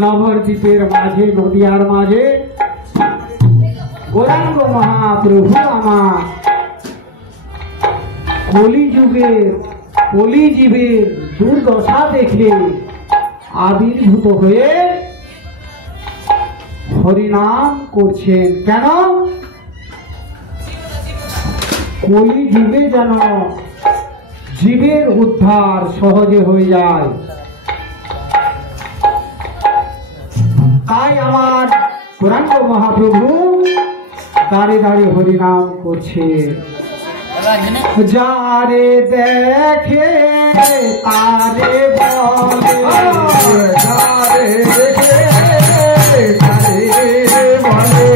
নবদ্বীপের মাঝে নদিয়ার মাঝে গৌরাঙ্গ মহাপ্রভু আমার কলিজীবের দুর্দশা দেখে আবির্ভূত হয়ে হরিনাম করছেন। কেন? কলিযুগে যেন জীবের উদ্ধার সহজে হয়ে যায়। তাই আমার গৌরাঙ্গ মহাপ্রভু দাঁড়িয়ে দাঁড়িয়ে হরিনাম করছে। যারে দেখে তারে বলে, যারে দেখে তারে বলে,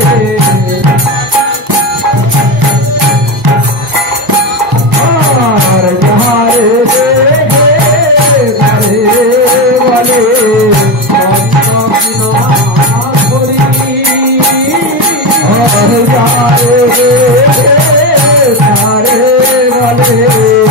আর যারে দেখে তারে বলে হরি, আর যারে তারে বলে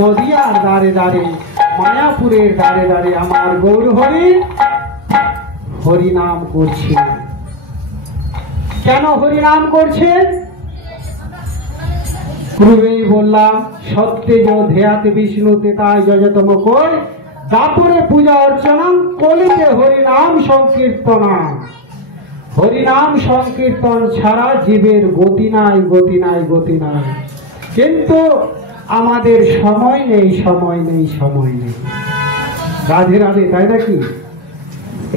নদিয়ার দাঁড়ে দাঁড়ে মায়াপুরের দাঁড়ে দাঁড়ে আমার গৌর হরি হরিনাম করছে। কেন হরিনাম করছে? পূর্বেই বললাম, সত্যেজ ধ্যাতে বিষ্ণু তেতায় যজতম কই, দাপুরে পূজা অর্চনা কলিতে হরিনাম সংকীর্তনা। হরিনাম সংকীর্তন ছাড়া জীবের গতি নাই, গতি নাই, গতি নাই। কিন্তু আমাদের সময় নেই, সময় নেই, সময় নেই। রাধে রাধে, তাই নাকি?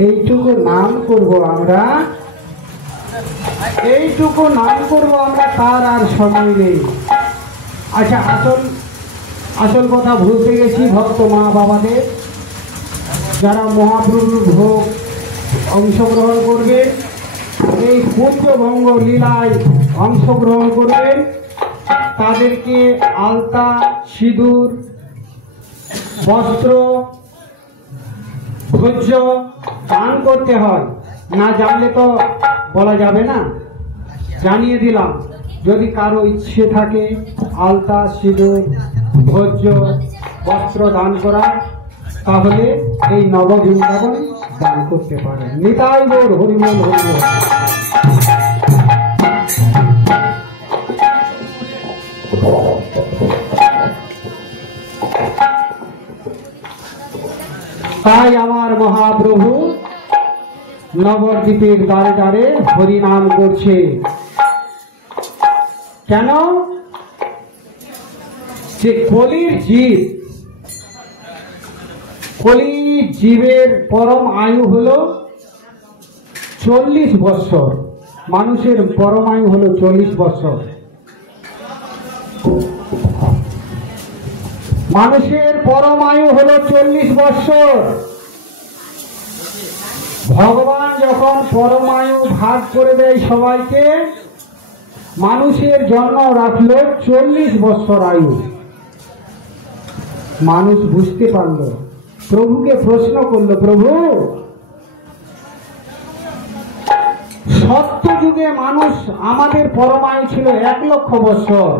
এইটুকু নাম করব আমরা, এইটুকু নাম করব আমরা, তার আর সময় নেই। আচ্ছা, আসল কথা ভুলতে গেছি। ভক্ত মা বাবাদের যারা মহাপ্রভুর ভোগ অংশগ্রহণ করবে, এই পুণ্যভঙ্গ লীলায় অংশগ্রহণ করবেন, তাদেরকে আলতা, সিঁদুর, বস্ত্র, ভোজ্য দান করতে হয়। না জানলে তো বলা যাবে না, জানিয়ে দিলাম। যদি কারো ইচ্ছে থাকে আলতা, সিঁদুর, ভোজ্য, বস্ত্র দান করা, তাহলে এই নববৃন্দাবন দান করতে পারেন। নিতাই গৌর হরিমল হরিমল। তাই আমার মহাপ্রভু নবদ্বীপের দ্বারে দ্বারে হরিনাম করছে। কেন? যে কলির জীব, কলি জীবের পরম আয়ু হলো 40 বৎসর। মানুষের পরম আয়ু হলো 40 বৎসর। মানুষের পরমায়ু হলো 40 বৎসর। ভগবান যখন পরমায়ু ভাগ করে দেয় সবাইকে, মানুষের জন্য রাখলো 40 বৎসর আয়ু। মানুষ বুঝতে পারলো, প্রভুকে প্রশ্ন করলো, প্রভু সত্য যুগে মানুষ আমাদের পরমায়ু ছিল 1 লক্ষ বৎসর,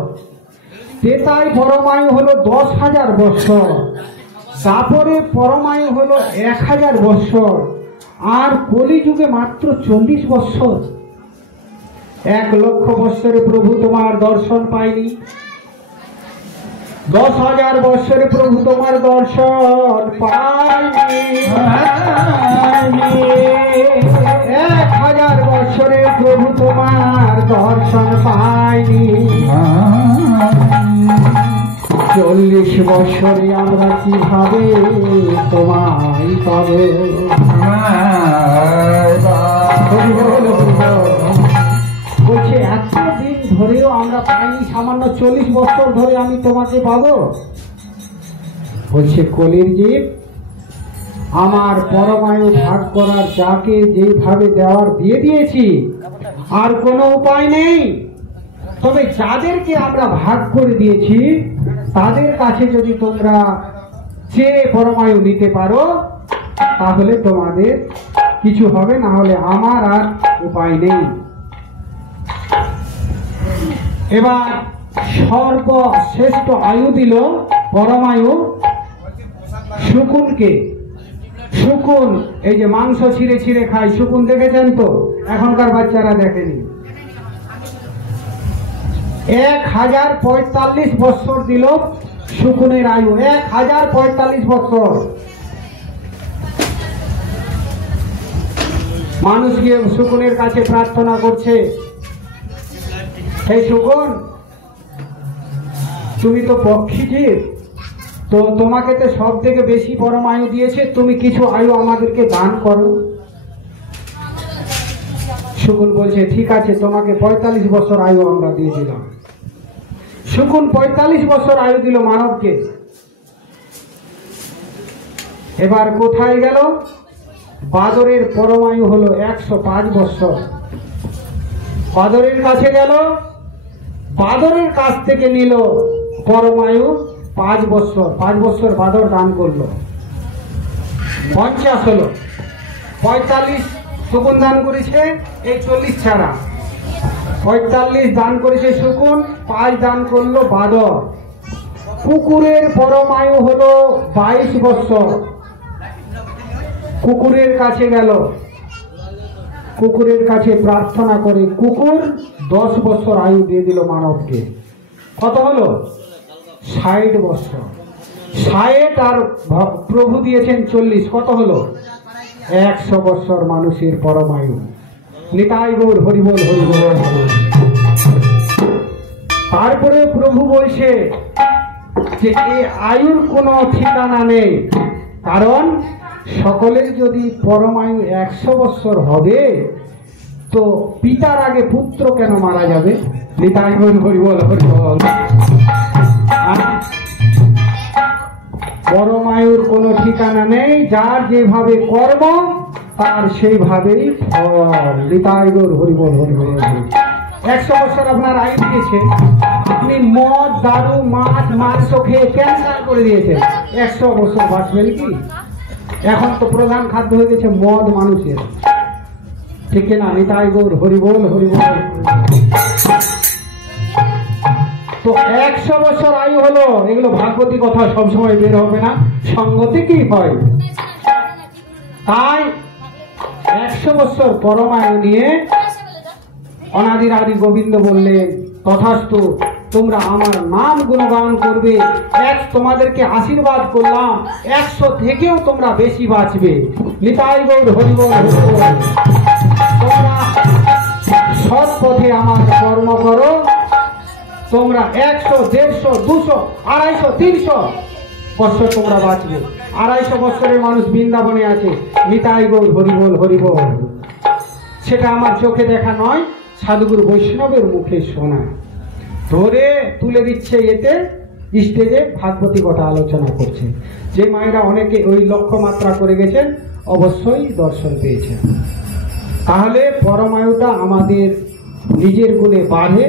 তেতাই পরমায়ু হলো 10,000 বৎসর, তারপরে পরমায়ু হলো 1,000 বৎসর, আর কলিযুগে মাত্র 40 বৎসর। 1 লক্ষ বৎসরে প্রভু তোমার দর্শন পাইনি, 10,000 বৎসরে প্রভু তোমার দর্শন পাইনি, 1,000 বৎসরে প্রভু তোমার দর্শন পাইনি, 40 বৎসরে আমরা কিভাবে তোমায় পাবো? বলছে এতদিন ধরেও আমরা পাইনি, সামান্য 40 বছর ধরে আমি তোমাকে পাবো? বলছে কলির জীব, আমার পরমায়ু ভাগ করার যাকে যেভাবে দেওয়ার দিয়ে দিয়েছি, আর কোনো উপায় নেই। তবে যাদেরকে আমরা ভাগ করে দিয়েছি তাদের কাছে যদি তোমরা চেয়ে পরমায়ু নিতে পারো তাহলে তোমাদের কিছু হবে, না হলে আমার আর উপায় নেই। এবার সর্বশ্রেষ্ঠ আয়ু দিল পরমায়ু শকুনকে। শকুন এই যে মাংস ছিঁড়ে ছিঁড়ে খায়, শকুন দেখেছেন তো? এখনকার বাচ্চারা দেখেনি। 1045 বৎসর দিল শকুনের আয়ু, 1045 বৎসর। মানুষ গিয়ে শকুনের কাছে প্রার্থনা করছে, এই শকুন, তুমি তো পক্ষী জীব, তো তোমাকে তো সব থেকে বেশি পরমায়ু দিয়েছে, তুমি কিছু আয়ু আমাদেরকে দান করো। শকুন বলছে ঠিক আছে, তোমাকে 45 বছর আয়ু আমরা দিয়ে দিলাম। শকুন 45 বছর আয়ু দিল মানবকে। এবার কোথায় গেল? বাদরের পরমায়ু হলো 105 বছর। বাদরের কাছে গেল, বাদরের কাছ থেকে নিল পরমায়ু 5 বছর। 5 বছর বাদর দান করলো, 50 হলো। 45 শকুন দান করেছে, এই 40 ছাড়া 45 দান করেছে শকুন, 5 দান করলো বাদর। কুকুরের পরমায়ু হলো 22 বছর। কুকুরের কাছে গেল, কুকুরের কাছে প্রার্থনা করে কুকুর 10 বছর আয়ু দিয়ে দিল মানবকে। কত হলো? 60 বছর। 60 আর প্রভু দিয়েছেন 40, কত হলো? 100 বছর মানুষের পরমায়ু। নিতাই গৌর হরিবল হরিবল। তারপরে প্রভু বলছে যে এই আয়ুর কোনো ঠিকানা নেই, কারণ সকলের যদি পরমায়ু 100 বছর হবে তো পিতার আগে পুত্র কেন মারা যাবে? নিতাই গৌর হরিবল হরিবল। পরমায়ুর কোনো ঠিকানা নেই, যার যেভাবে কর্ম তার সেইভাবেই ফল। নিতাই গৌর হরিবল হরিবল। 100 বছর আপনার আয়ু দিয়েছে, আপনি মদ দারু মাছ মাংস খেয়ে ক্যান্সার করে দিয়েছেন, 100 বছর বাঁচবেন কি? এখন তো প্রধান খাদ্য হয়ে গেছে মদ মানুষের, ঠিক না? নিতাই গৌর হরিবল হরিবল। তো 100 বছর আয়ু হলো, এগুলো ভাগবতী কথা সবসময় বের হবে না, সঙ্গতি কি হয়। তাই 100 বছর পরমায়ু নিয়ে অনাদির আদি গোবিন্দ বললেন, তথাস্তু, তোমরা আমার নাম গুণগান করবে, তোমাদেরকে আশীর্বাদ করলাম, 100 থেকেও তোমরা বেশি বাঁচবে। নিতাই গৌর হরিবল হরিবল। তোমরা সৎ পথে আমার কর্ম করো, তোমরা 100, 150, 200, 250, 300 বছর তোমরা বাঁচবে। 250 বছরের মানুষ বৃন্দাবনে আছে। নিতাই গৌর হরিবল হরিবল। সেটা আমার চোখে দেখা নয়, সাধুগুরু বৈষ্ণবের মুখে শোনা। ধরে তুলে দিচ্ছে এতে স্টেজে ভাগবতী কথা আলোচনা করছে। যে মায়েরা অনেকে ওই লক্ষ্যমাত্রা করে গেছেন অবশ্যই দর্শন পেয়েছেন। তাহলে পরমায়ুটা আমাদের নিজের গুণে বাড়ে,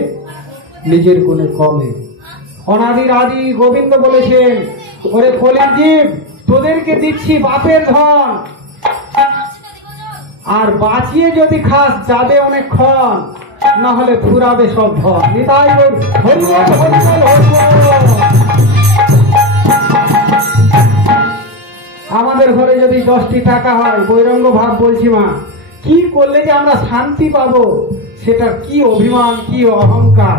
নিজের গুণে কমে। অনাদির আদি গোবিন্দ বলেছেন, ওরে কলির জীব, তোদেরকে দিচ্ছি বাপের ধন, আর বাঁচিয়ে যদি খাস যাবে অনেকক্ষণ, না হলে ফুরাবে সব ধন। নিতাই গৌর হরি বল, হরি বল, হরি বল। আমাদের ঘরে যদি 10টি টাকা হয়, বৈরঙ্গ ভাব বলছি মা, কি করলে যে আমরা শান্তি পাবো, সেটা কি অভিমান, কি অহংকার,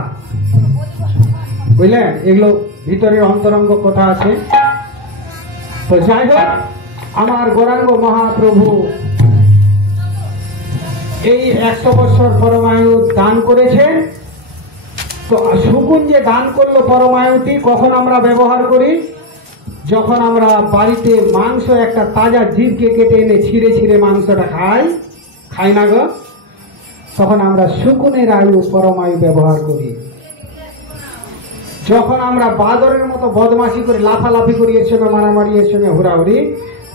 বুঝলেন? এগুলো ভিতরের অন্তরঙ্গ কথা আছে। তো যাই হোক, আমার গৌরাঙ্গ মহাপ্রভু এই 100 বছর পরমায়ু দান করেছেন। তো শকুন যে দান করলো পরমায়ুটি, কখন আমরা ব্যবহার করি? যখন আমরা বাড়িতে মাংস, একটা তাজা জীবকে কেটে এনে ছিঁড়ে ছিঁড়ে মাংসটা খাই না গো, তখন আমরা শকুনের আয়ু পরমায়ু ব্যবহার করি। যখন আমরা বাদরের মতো বদমাশি করে লাফালাফি করি, এর সঙ্গে মারামারি, এর সঙ্গে হুড়াহুড়ি,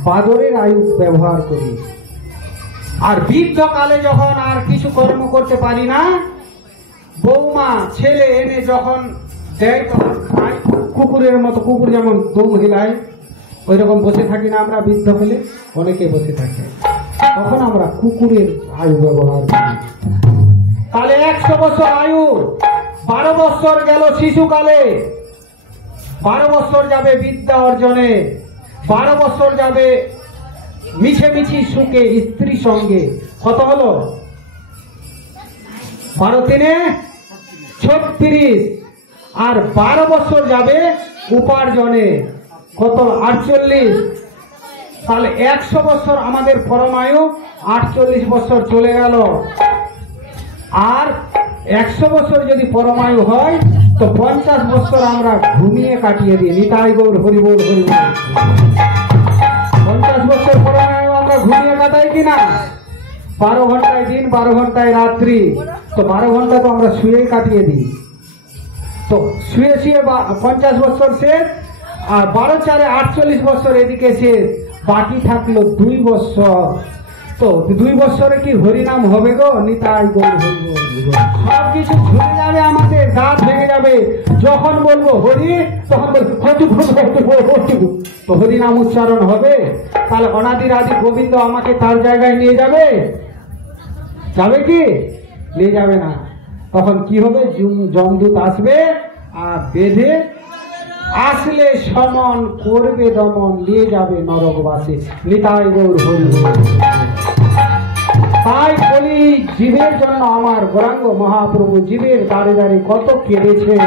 বাদরের আয়ু ব্যবহার করি। আর বৃদ্ধকালে যখন আর কিছু কর্ম করতে পারি না, বৌমা ছেলে এনে যখন দেয় তখন খাই। কুকুরের মতো, কুকুর যেমন দম হিলায়, ওই রকম বসে থাকি না আমরা? বৃদ্ধ হলে অনেকে বসে থাকে, তখন আমরা কুকুরের আয়ু ব্যবহার করি। তাহলে 100 বছর আয়ু, 12 বছর গেল শিশুকালে, 12 বছর যাবে বিদ্যা অর্জনে, 12 বছর যাবে মিছেমিছি সুখে স্ত্রী সঙ্গে। কত হলো? 12 তিনে 36, আর 12 বছর যাবে উপার্জনে। কত? 48। তাহলে 100 বছর আমাদের পরমায়ু, 48 বছর চলে গেল। আর 100 বছর যদি পরমায়ু হয়, তো 50 বছর আমরা ঘুমিয়ে কাটিয়ে দিই। নিতাই গৌর হরি বল, হরি বল। 50 বছর পরমায়ু আমরা ঘুমিয়ে কাটাই কিনা? 12 ঘন্টায় দিন, 12 ঘন্টায় রাত্রি, তো 12 ঘন্টা তো আমরা শুয়ে কাটিয়ে দিই। তো শুয়ে শুয়ে 50 বছর শেষ, আর 12 4 48 বছর এদিকে শেষ, বাকি থাকলো 2 বছর। তো 2 বছরে কি হরিনাম হবে গো? নিতাই গৌর হরি বল। সব কিছু ঝুলে যাবে, আমাদের দাঁত ভেঙে যাবে। যখন বলবো হরি, তখন বলবো তো হরিনাম উচ্চারণ হবে। তাহলে অনাদির আদি গোবিন্দ আমাকে তার জায়গায় নিয়ে যাবে? যাবে কি? নিয়ে যাবে না। তখন কি হবে? যমদূত আসবে আর বেঁধে, আসলে সমন করবে দমন, নিয়ে যাবে নরকবাসে। নিতাই গৌর হরি বল। তাই বলি, জীবের জন্য আমার গৌরাঙ্গ মহাপ্রভু জীবের দাঁড়ে দাঁড়িয়ে কত কেঁদেছেন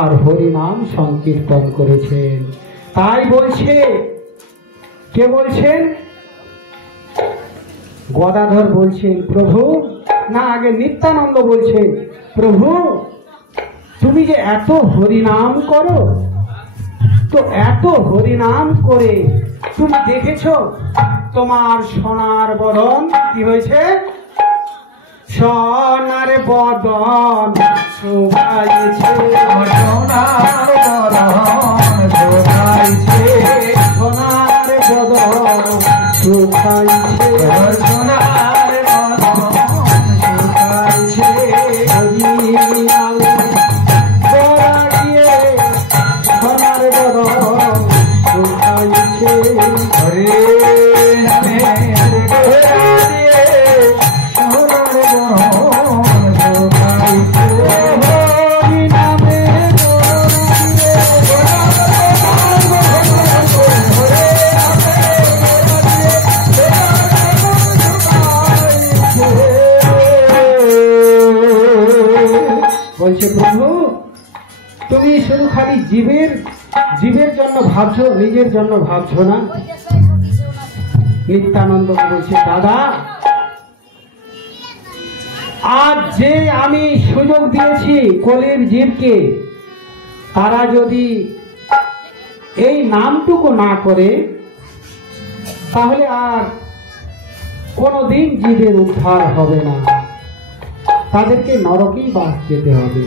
আর হরিনাম সংকীর্তন করেছেন। তাই বলছে, কে বলছেন? গদাধর বলছেন, প্রভু না, আগে নিত্যানন্দ বলছেন, প্রভু তুমি যে এত হরিনাম করো, তো এত হরিনাম করে তুমি দেখেছো তোমার সোনার বদন কি হয়েছে? সোনার বদন শোভাইছে, সোনার বদন শোভাইছে, সোনার বদন শোভাইছে, সোনার বদন শোভাইছে। সোনার বদন শোভাইছে, হরে বলছে, প্রভু তুমি শুধু খালি জীবের জন্য ভাবছো, নিজের জন্য ভাবছো না। নিত্যানন্দ বলছে, দাদা আজ যে আমি সুযোগ দিয়েছি কলির জীবকে, তারা যদি এই নামটুকু না করে, তাহলে আর কোনোদিন জীবের উদ্ধার হবে না, তাদেরকে নরকেই বাস যেতে হবে।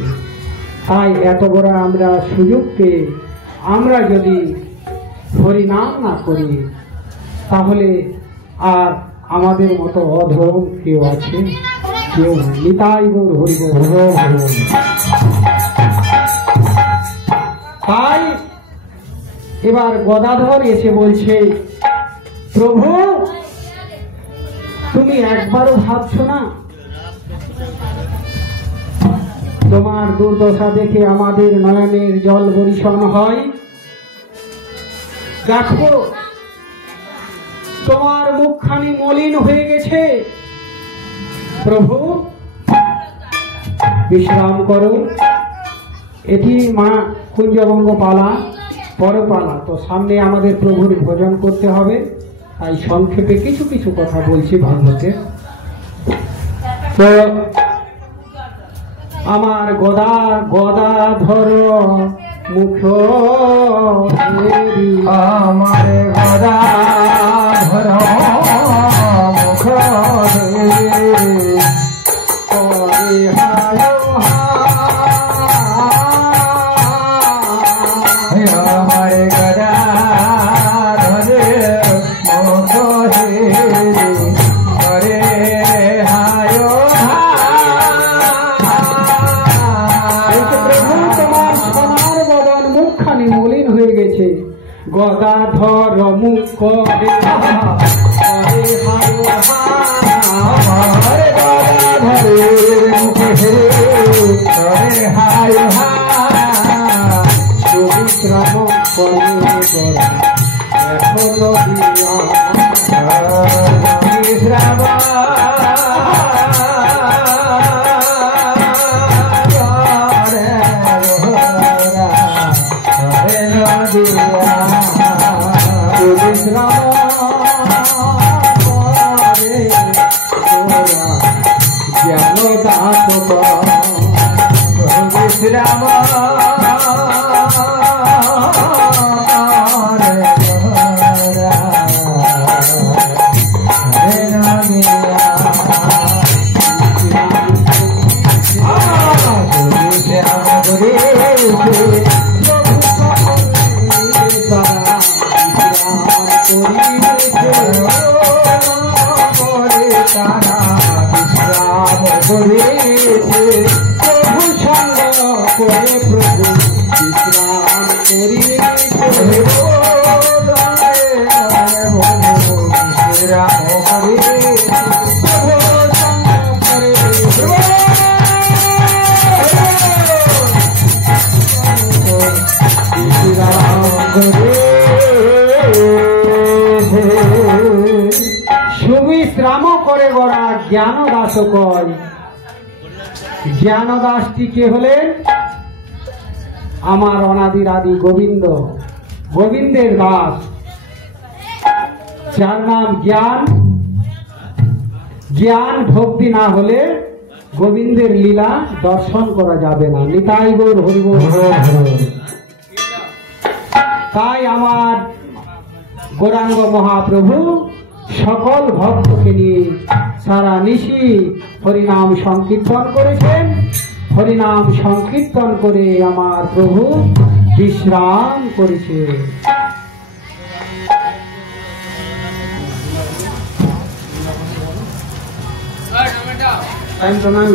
তাই এত বড় আমরা সুযোগ পেয়ে আমরা যদি হরিনাম না করি তাহলে আর আমাদের মতো অধম কেউ আছে? কেউ নেই। নিতাই গৌর হরি বল। তাই এবার গদাধর এসে বলছে, প্রভু তুমি একবারও ভাবছো না? তোমার দুর্দশা দেখে আমাদের নয়নের জল বরিশন হয়। দেখো তোমার মুখখানি মলিন হয়ে গেছে। প্রভু বিশ্রাম করো। এটি মা কুঞ্জবঙ্গ পালা, পরপালা, তো সামনে আমাদের প্রভুর ভোজন করতে হবে, তাই সংক্ষেপে কিছু কিছু কথা বলছি ভাগবতে। তো আমার গদাধর মুখ, আমার গদাধর মুখ আমার গদাধর মুখ হরে হায় তোমার সোনার বদন মুখখানি মলিন হয়ে গেছে। গদাধর মুখ হরে হায় আমার গদাধরের মুখে হরে হায় বিশ্রাম করে এখনো বিশ্রাম জ্ঞান দাস বিশ্রাম প্রভু সঙ্গ করে প্রভু বিশ্রাম সুবিশ্রাম করে গড়া জ্ঞান দাস কয়। জ্ঞান দাসটি কে হলেন? আমার অনাদির আদি গোবিন্দ, গোবিন্দের দাস, যার নাম জ্ঞান। জ্ঞান ভক্তি না হলে গোবিন্দের লীলা দর্শন করা যাবে না। নিতাই গৌর হরি বল। তাই আমার গৌরাঙ্গ মহাপ্রভু সকল ভক্তকে নিয়ে সারা নিশি হরিনাম সংকীর্তন করেছেন। হরিনাম সংকীর্তন করে আমার প্রভু বিশ্রাম করেছে। টাইম তো নাই।